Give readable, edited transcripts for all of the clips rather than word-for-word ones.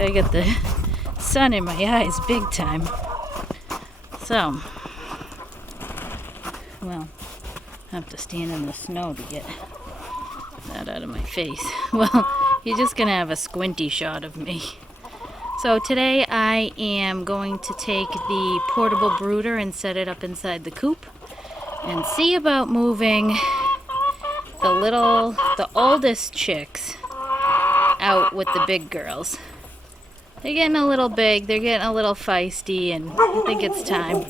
I got the sun in my eyes big time. So, well, I have to stand in the snow to get that out of my face. Well, you're just gonna have a squinty shot of me. So today I am going to take the portable brooder and set it up inside the coop and see about moving the oldest chicks out with the big girls. They're getting a little big, they're getting a little feisty, and I think it's time.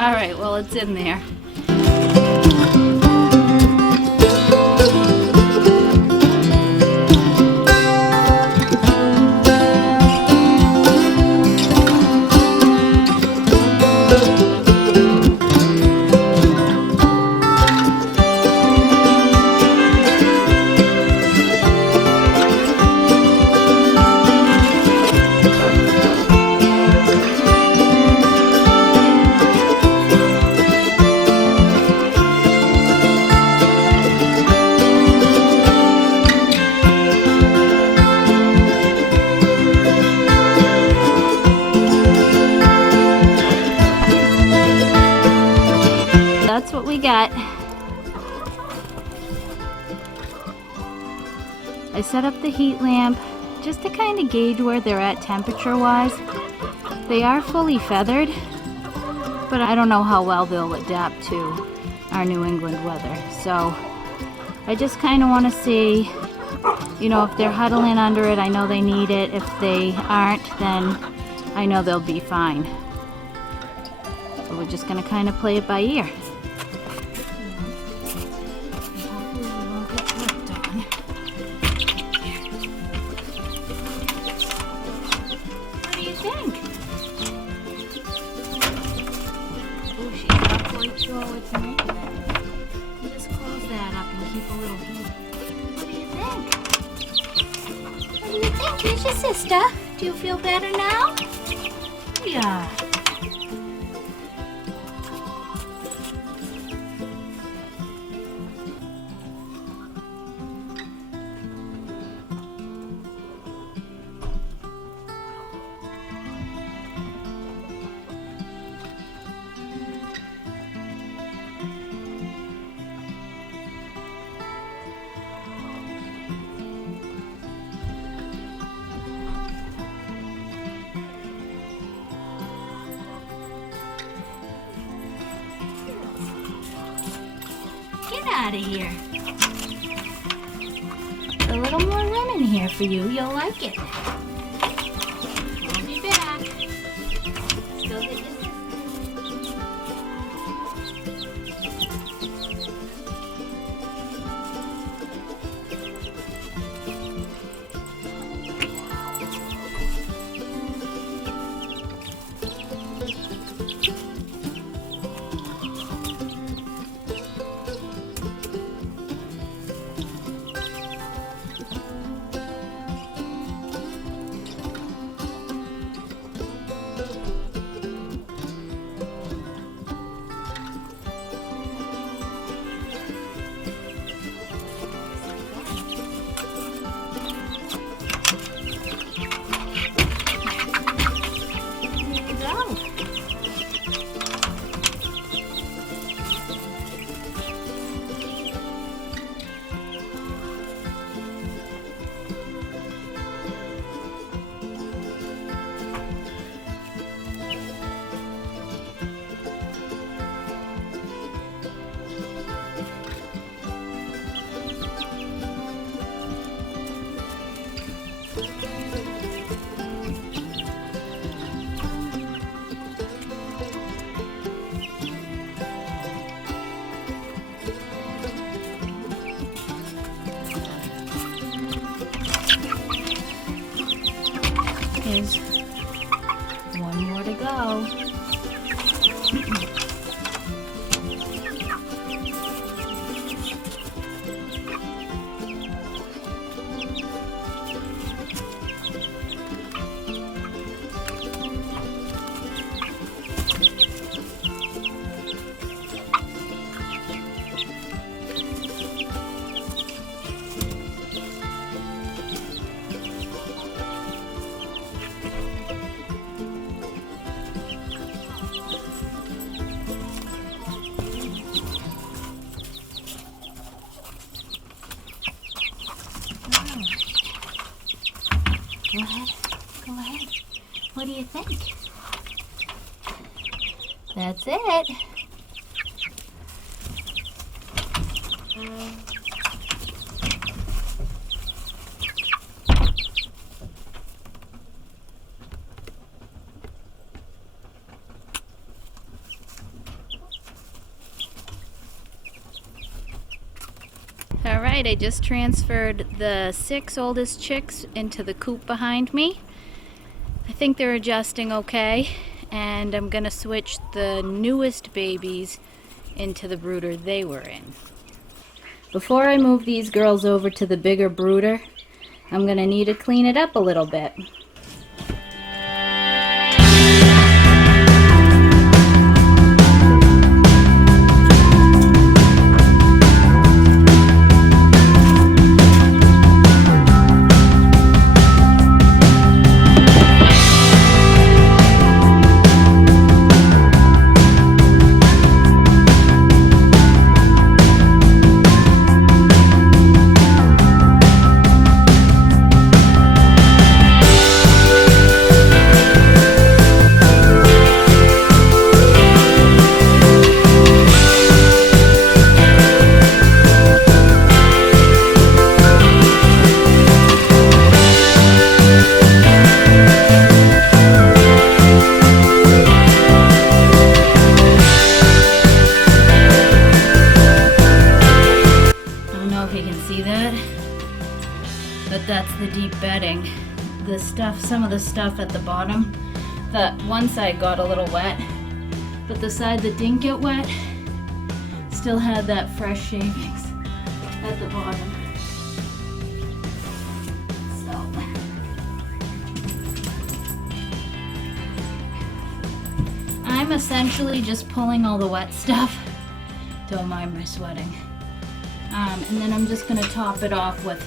Alright, well, it's in there. That's what we got. I set up the heat lamp just to kind of gauge where they're at temperature wise. They are fully feathered, but I don't know how well they'll adapt to our New England weather. So I just kind of want to see, you know, if they're huddling under it, I know they need it. If they aren't, then I know they'll be fine. So we're just going to kind of play it by ear. Just close that up and keep a little heat. What do you think? What do you think? Here's your sister. Do you feel better now? Yeah. Get out of here. A little more room in here for you. You'll like it. I'll be back. Still get your sister. is. One more to go. Go ahead. Go ahead. What do you think? That's it. Alright, I just transferred the 6 oldest chicks into the coop behind me. I think they're adjusting okay, and I'm gonna switch the newest babies into the brooder they were in. Before I move these girls over to the bigger brooder, I'm gonna need to clean it up a little bit. But that's the deep bedding. The stuff, some of the stuff at the bottom, that one side got a little wet, but the side that didn't get wet still had that fresh shavings at the bottom. So, I'm essentially just pulling all the wet stuff. Don't mind my sweating. And then I'm just gonna top it off with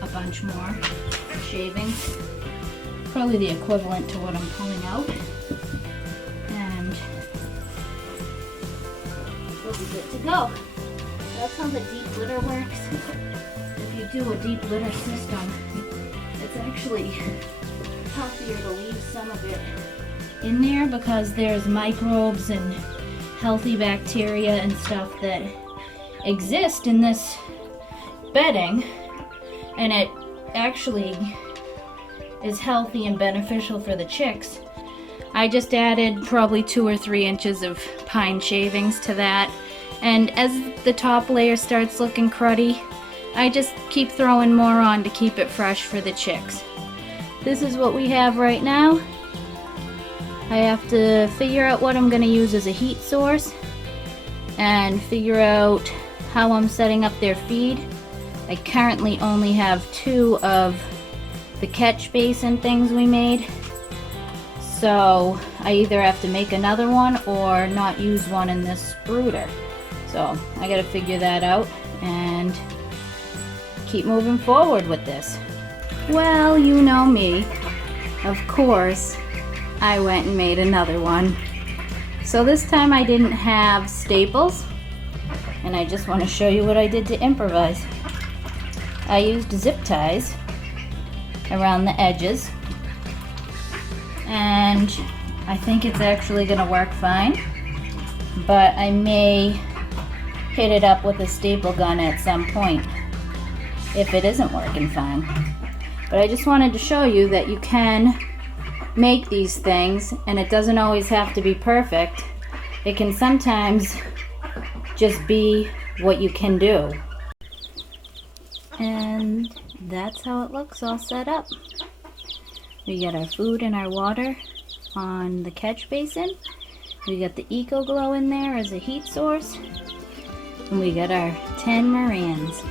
a bunch more shavings, probably the equivalent to what I'm pulling out, and we'll be good to go. That's how the deep litter works. If you do a deep litter system, it's actually healthier to leave some of it in there because there's microbes and healthy bacteria and stuff that exist in this bedding, and it actually is healthy and beneficial for the chicks. I just added probably 2 or 3 inches of pine shavings to that, and as the top layer starts looking cruddy, I just keep throwing more on to keep it fresh for the chicks. This is what we have right now. I have to figure out what I'm going to use as a heat source and figure out how I'm setting up their feed. I currently only have 2 of the catch basin things we made, so I either have to make another one or not use one in this brooder. So I gotta figure that out and keep moving forward with this. Well, you know me. Of course, I went and made another one. So this time I didn't have staples, and I just want to show you what I did to improvise. I used zip ties around the edges, and I think it's actually going to work fine, but I may hit it up with a staple gun at some point if it isn't working fine. But I just wanted to show you that you can make these things, and it doesn't always have to be perfect. It can sometimes just be what you can do. And that's how it looks all set up. We got our food and our water on the catch basin. We got the Eco Glow in there as a heat source. And we got our 10 Morans.